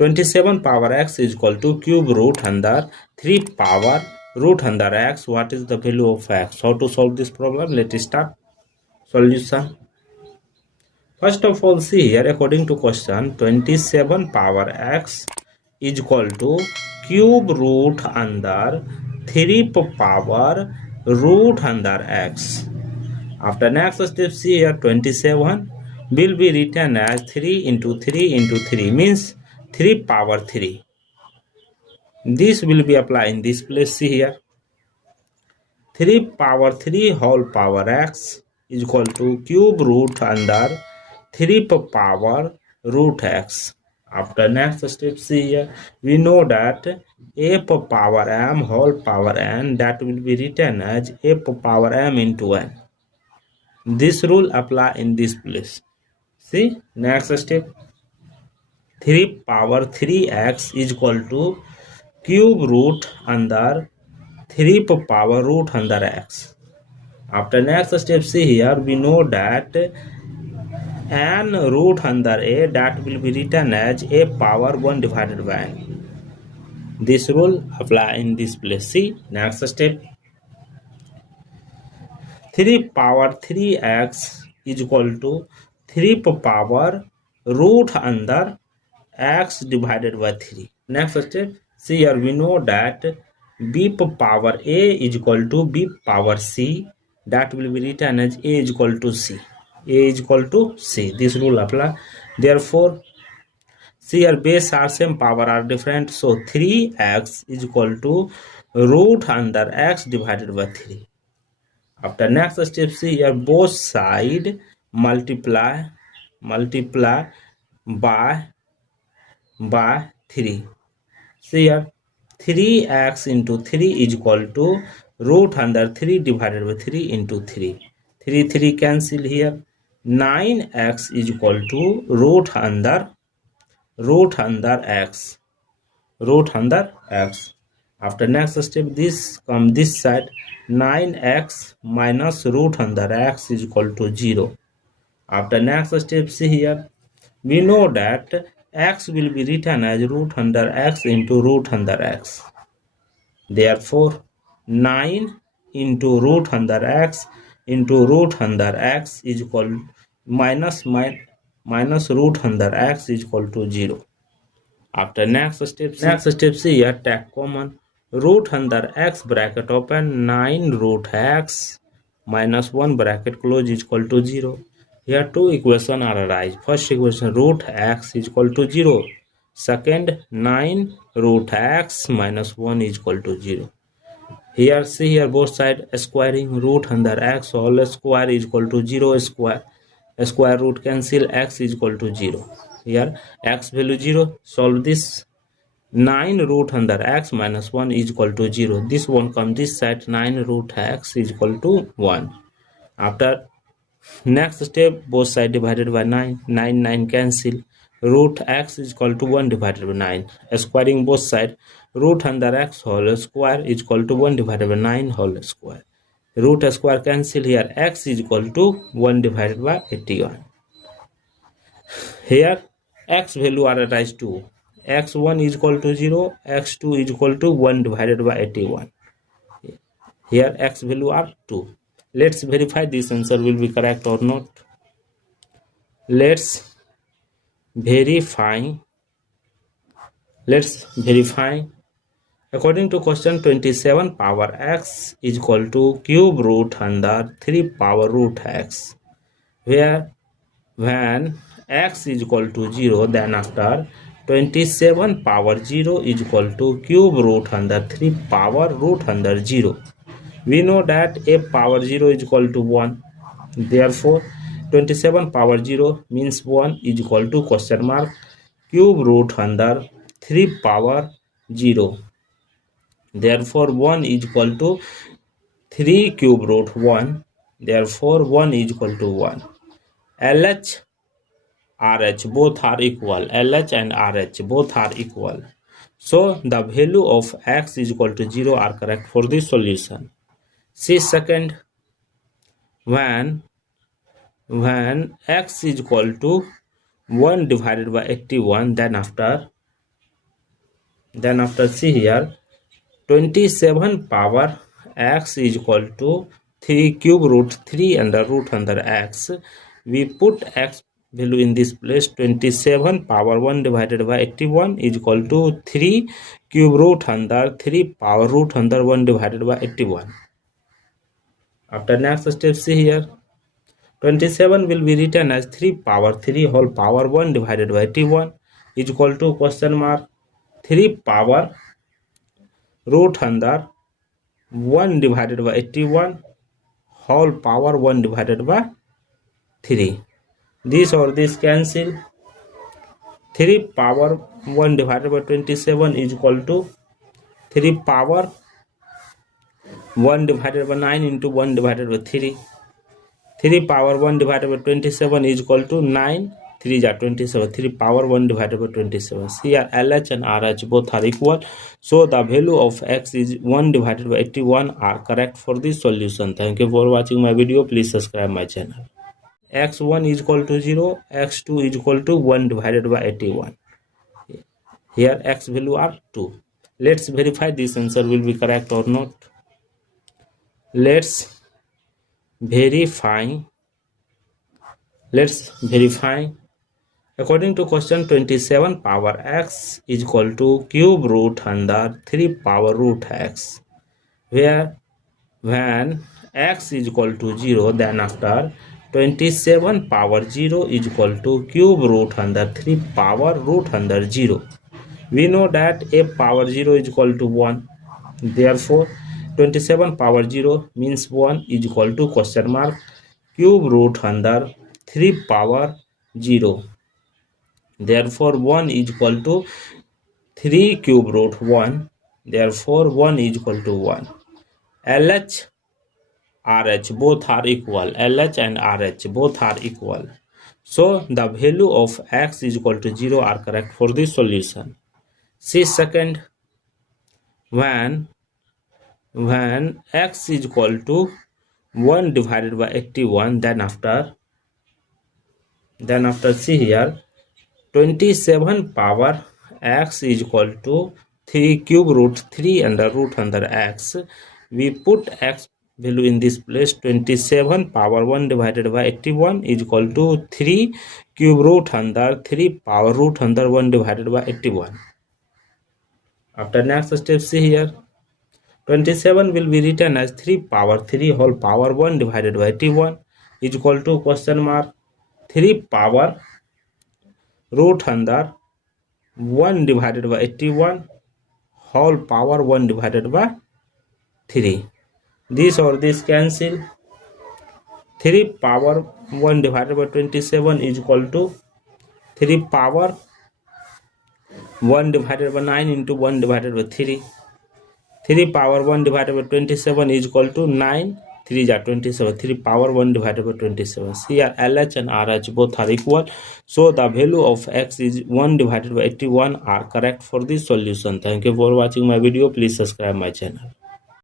27 power x is equal to cube root under 3 power root under x. What is the value of x? How to solve this problem? Let us start solution. First of all, see here, according to question, 27 power x is equal to cube root under 3 power root under x. After next step, see here, 27 will be written as 3 into 3 into 3 means 3 power 3. This will be applied in this place. See here, 3 power 3 whole power x is equal to cube root under 3 power root x. After next step, see here, we know that a power m whole power n, that will be written as a power m into n. This rule apply in this place. See, next step, 3 power 3x is equal to cube root under 3 power root under x. After next step, see here, we know that n root under a, that will be written as a power 1 divided by n. This rule apply in this place. See, next step, 3 power 3x is equal to 3 power root under x divided by 3. Next step, see here, we know that b power a is equal to b power c, that will be written as a is equal to c. A is equal to c. This rule apply. Therefore, see here, base are same, power are different. So 3x is equal to root under x divided by 3. After next step, see here, both side multiply by 3. See here, 3x into 3 is equal to root under 3 divided by 3 into 3. 3 cancel here. 9x is equal to root under x. After next step, this come this side, 9x minus root under x is equal to 0. After next step, see here, we know that x will be written as root under x into root under x. Therefore, 9 into root under x into root under x is equal minus root under x is equal to 0. After next step, see here, take common. Root under x bracket open, 9 root x minus 1 bracket close is equal to 0. Here two equations are arise. First equation, root x is equal to 0. Second, 9 root x minus 1 is equal to 0. Here, see here, both side squaring, root under x whole square is equal to 0 square. Square root cancel, x is equal to 0. Here, x value 0. Solve this. 9 root under x minus 1 is equal to 0. This one come this side, 9 root x is equal to 1. After next step, both side divided by 9. 9 cancel. Root x is equal to 1 divided by 9. Squaring both side, root under x whole square is equal to 1 divided by 9 whole square. Root square cancel here, x is equal to 1 divided by 81. Here x value are arise 2. x1 is equal to 0, x2 is equal to 1 divided by 81. Here x value are 2. Let's verify this answer will be correct or not. Let's verify. According to question, 27 power x is equal to cube root under 3 power root x, where when x is equal to 0, then after 27 power 0 is equal to cube root under 3 power root under 0. We know that a power 0 is equal to 1. Therefore, 27 power 0 means 1 is equal to question mark cube root under 3 power 0. Therefore, 1 is equal to 3 cube root 1. Therefore, 1 is equal to 1. LH, RH both are equal. LH and RH both are equal. So, the value of x is equal to 0 are correct for this solution. See second, when x is equal to 1 divided by 81, then after Then after see here, 27 power x is equal to 3 cube root 3 under root under x. We put x value in this place. 27 power 1 divided by 81 is equal to 3 cube root under 3 power root under 1 divided by 81. After next step, see here, 27 will be written as 3 power 3 whole power 1 divided by 81 is equal to question mark 3 power root under 1 divided by 81 whole power 1 divided by 3. This or this cancel. 3 power 1 divided by 27 is equal to 3 power 1 divided by 9 into 1 divided by 3. 3 power 1 divided by 27 is equal to 9. 3 are 27. 3 power 1 divided by 27. Here LH and RH both are equal. So the value of x is 1 divided by 81 are correct for this solution. Thank you for watching my video. Please subscribe my channel. X1 is equal to 0. X2 is equal to 1 divided by 81. Here x value are 2. Let's verify this answer will be correct or not. Let's verify. According to question, 27 power x is equal to cube root under 3 power root x, where when x is equal to 0, then after 27 power 0 is equal to cube root under 3 power root under 0. We know that a power 0 is equal to 1. Therefore, 27 power 0 means 1 is equal to question mark cube root under 3 power 0. Therefore, 1 is equal to 3 cube root 1. Therefore, 1 is equal to 1. LH, RH both are equal. LH and RH both are equal. So, the value of x is equal to 0 are correct for this solution. See second, when x is equal to 1 divided by 81, then after see here, 27 power x is equal to 3 cube root 3 under root under x. We put x value in this place. 27 power 1 divided by 81 is equal to 3 cube root under 3 power root under 1 divided by 81. After next step, see here, 27 will be written as 3 power 3 whole power 1 divided by 81 is equal to question mark 3 power root under 1 divided by 81 whole power 1 divided by 3. This or this cancel. 3 power 1 divided by 27 is equal to 3 power 1 divided by 9 into 1 divided by 3. 3 power 1 divided by 27 is equal to 9. 3 are 27. 3 power 1 divided by 27. Here LH and RH both are equal. So the value of x is 1 divided by 81 are correct for this solution. Thank you for watching my video. Please subscribe my channel.